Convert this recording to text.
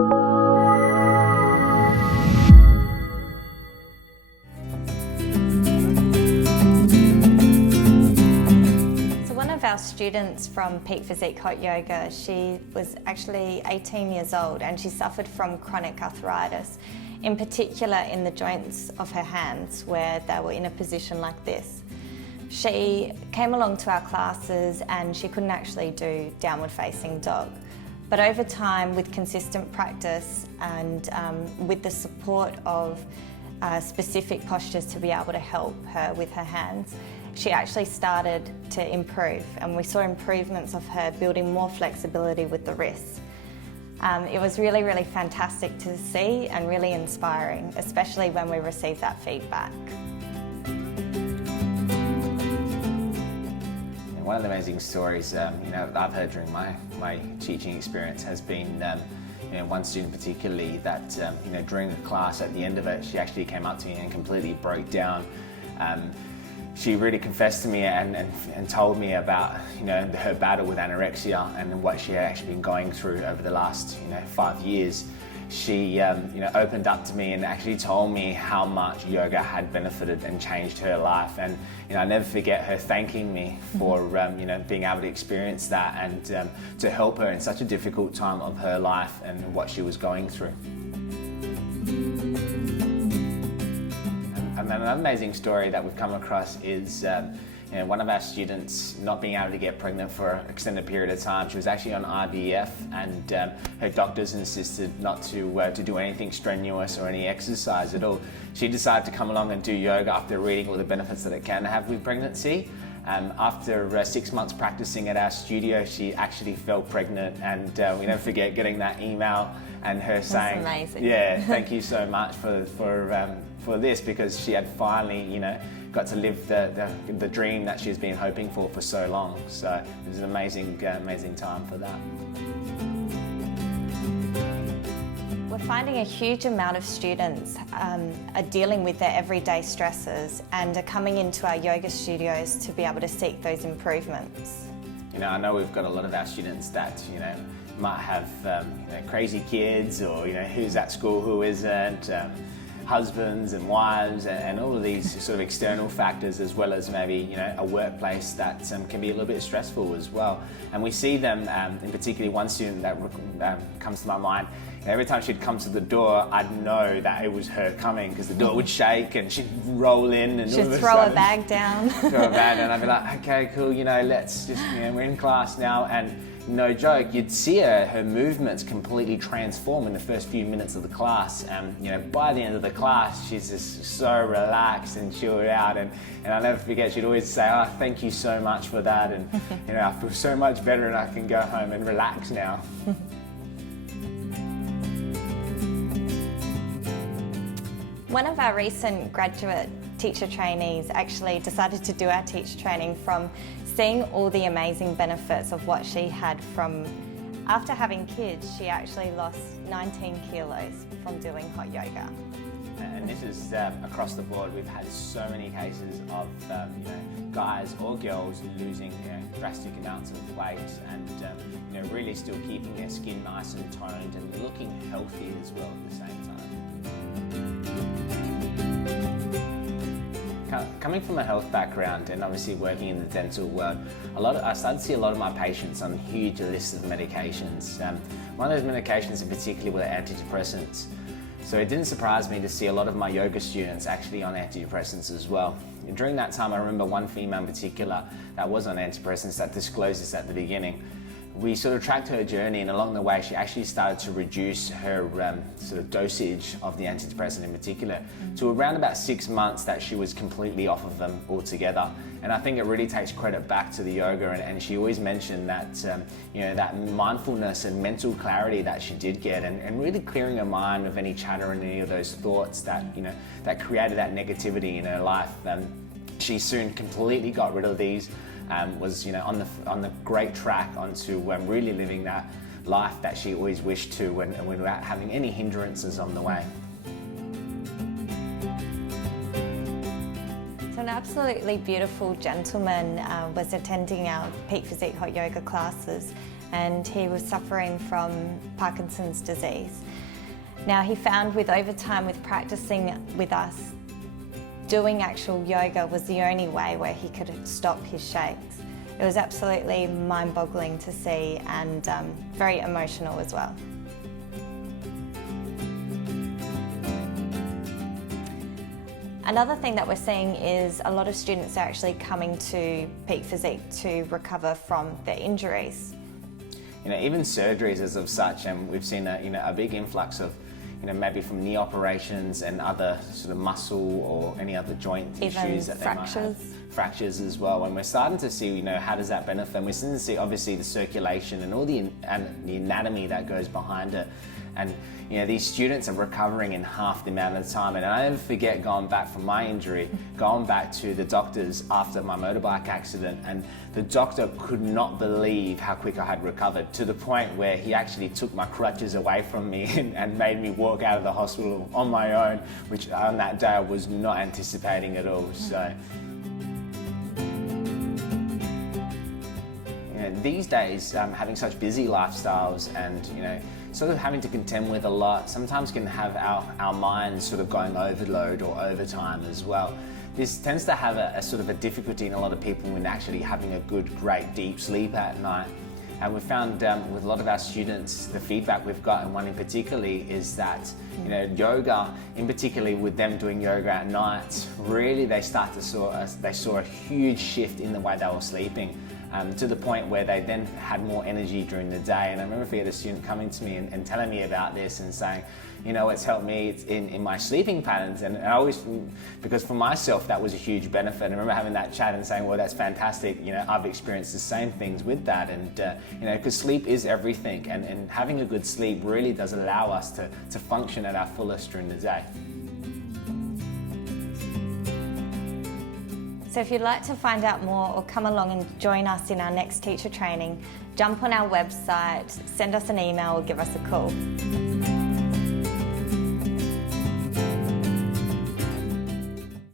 Our students from Peak Physique Hot Yoga, she was actually 18 years old and she suffered from chronic arthritis, in particular in the joints of her hands where they were in a position like this. She came along to our classes and she couldn't actually do downward facing dog. But over time, with consistent practice and with the support of specific postures to be able to help her with her hands, she actually started to improve, and we saw improvements of her building more flexibility with the wrists. It was really, really fantastic to see and really inspiring, especially when we received that feedback. One of the amazing stories that I've heard during my teaching experience has been one student particularly that during the class at the end of it, she actually came up to me and completely broke down. She really confessed to me and told me about her battle with anorexia and what she had actually been going through over the last 5 years. She opened up to me and actually told me how much yoga had benefited and changed her life, and I never forget her thanking me for being able to experience that and to help her in such a difficult time of her life and what she was going through. And another amazing story that we've come across is one of our students not being able to get pregnant for an extended period of time. She was actually on IVF, and her doctors insisted not to do anything strenuous or any exercise at all. She decided to come along and do yoga after reading all the benefits that it can have with pregnancy. After 6 months practicing at our studio, she actually fell pregnant, and we never forget getting that email and her saying, amazing. "Yeah, thank you so much for this," because she had finally, got to live the dream that she's been hoping for so long. So it was an amazing time for that. We're finding a huge amount of students are dealing with their everyday stresses and are coming into our yoga studios to be able to seek those improvements. I know we've got a lot of our students that might have crazy kids, or who's at school, who isn't, husbands and wives, and all of these sort of external factors, as well as maybe a workplace that can be a little bit stressful as well. And we see them, in particularly one student that comes to my mind. Every time she'd come to the door, I'd know that it was her coming, because the door would shake and she'd roll in and she'd throw a bag down. Throw a bag, and I'd be like, okay, cool, let's just, we're in class now. And no joke, you'd see her movements completely transform in the first few minutes of the class. And by the end of the class, she's just so relaxed and chilled out. And I'll never forget, she'd always say, "Oh, thank you so much for that. And I feel so much better, and I can go home and relax now." One of our recent graduate teacher trainees actually decided to do our teacher training from seeing all the amazing benefits of what she had from, after having kids, she actually lost 19 kilos from doing hot yoga. And this is across the board. We've had so many cases of guys or girls losing drastic amounts of weight, and really still keeping their skin nice and toned and looking healthy as well at the same time. Coming from a health background and obviously working in the dental world, I started to see a lot of my patients on huge lists of medications. One of those medications in particular were antidepressants. So it didn't surprise me to see a lot of my yoga students actually on antidepressants as well. And during that time, I remember one female in particular that was on antidepressants that disclosed this at the beginning. We sort of tracked her journey, and along the way she actually started to reduce her sort of dosage of the antidepressant in particular to around about 6 months that she was completely off of them altogether. And I think it really takes credit back to the yoga, and she always mentioned that that mindfulness and mental clarity that she did get, and really clearing her mind of any chatter and any of those thoughts that that created that negativity in her life. She soon completely got rid of these. Was on the great track onto really living that life that she always wished to, without having any hindrances on the way. So an absolutely beautiful gentleman was attending our Peak Physique Hot Yoga classes, and he was suffering from Parkinson's disease. Now he found with overtime, with practicing with us, doing actual yoga was the only way where he could stop his shakes. It was absolutely mind-boggling to see, and very emotional as well. Another thing that we're seeing is a lot of students are actually coming to Peak Physique to recover from their injuries. Even surgeries as of such, and we've seen a big influx of maybe from knee operations and other sort of muscle or any other joint issues that they might have. Fractures as well. And we're starting to see, how does that benefit? And we're starting to see obviously the circulation and all the anatomy that goes behind it. And these students are recovering in half the amount of time. And I never forget going back from my injury, going back to the doctors after my motorbike accident, and the doctor could not believe how quick I had recovered, to the point where he actually took my crutches away from me and made me walk out of the hospital on my own, which on that day I was not anticipating at all. So. These days, having such busy lifestyles and sort of having to contend with a lot, sometimes can have our minds sort of going overload or overtime as well. This tends to have a sort of a difficulty in a lot of people in actually having a good, great, deep sleep at night. And we found with a lot of our students, the feedback we've got, and one in particularly, is that yoga, in particular with them doing yoga at night, really they saw a huge shift in the way they were sleeping. To the point where they then had more energy during the day. And I remember a student coming to me and telling me about this and saying, it's helped me in my sleeping patterns. And I always, because for myself, that was a huge benefit. I remember having that chat and saying, well, that's fantastic. I've experienced the same things with that. And, because sleep is everything. And having a good sleep really does allow us to function at our fullest during the day. So if you'd like to find out more or come along and join us in our next teacher training, jump on our website, send us an email or give us a call.